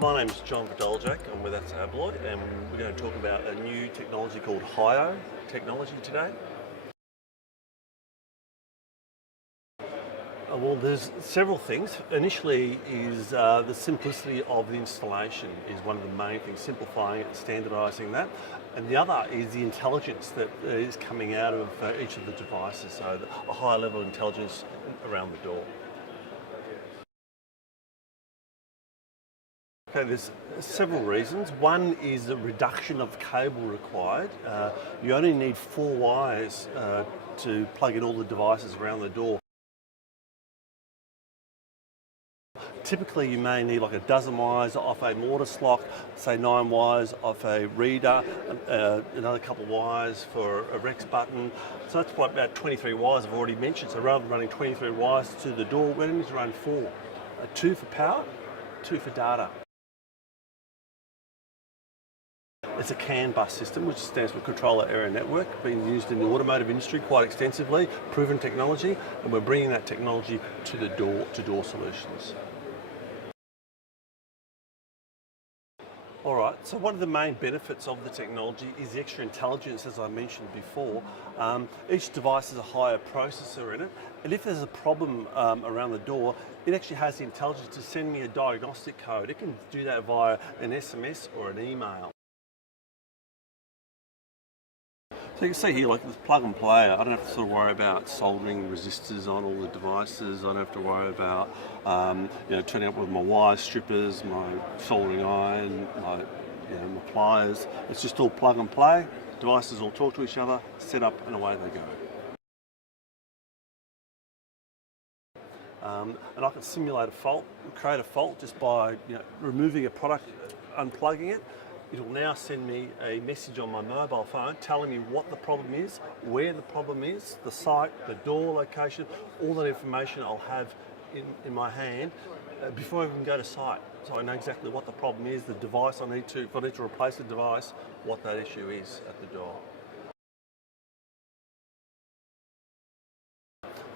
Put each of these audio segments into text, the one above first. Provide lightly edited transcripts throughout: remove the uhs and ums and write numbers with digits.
My name's John Podoljak. I'm with Assa Abloy, and we're going to talk about a new technology called HIO technology today. Well, there's several things. Initially is the simplicity of the installation is one of the main things, simplifying it, standardising that. And the other is the intelligence that is coming out of each of the devices, so a higher level of intelligence around the door. Okay, there's several reasons. One is the reduction of cable required. You only need 4 wires to plug in all the devices around the door. Typically you may need like a dozen wires off a mortise lock, say 9 wires off a reader, another couple of wires for a Rex button. So that's about 23 wires I've already mentioned. So rather than running 23 wires to the door, we only need to run 4. 2 for power, 2 for data. It's a CAN bus system, which stands for Controller Area Network, being used in the automotive industry quite extensively, proven technology, and we're bringing that technology to the door-to-door solutions. All right, so one of the main benefits of the technology is the extra intelligence, as I mentioned before. Each device has a higher processor in it, and if there's a problem around the door, it actually has the intelligence to send me a diagnostic code. It can do that via an SMS or an email. So you can see here, like this plug and play, I don't have to sort of worry about soldering resistors on all the devices. I don't have to worry about turning up with my wire strippers, my soldering iron, my pliers. It's just all plug and play. Devices all talk to each other, set up, and away they go. And I can simulate a fault, create a fault just by removing a product, unplugging it. It will now send me a message on my mobile phone telling me what the problem is, where the problem is, the site, the door location, all that information I'll have in my hand before I even go to site. So I know exactly what the problem is, the device if I need to replace the device, what that issue is at the door.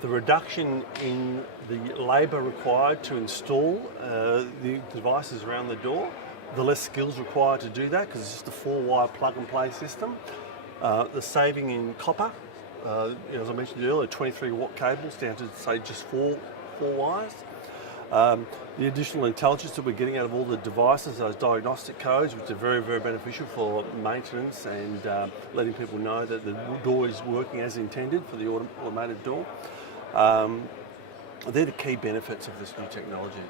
The reduction in the labour required to install the devices around the door, the less skills required to do that because it's just a 4-wire plug-and-play system. The saving in copper, as I mentioned earlier, 23-watt cables down to say just 4 wires. The additional intelligence that we're getting out of all the devices, those diagnostic codes, which are very, very beneficial for maintenance and letting people know that the door is working as intended for the automated door. They're the key benefits of this new technology.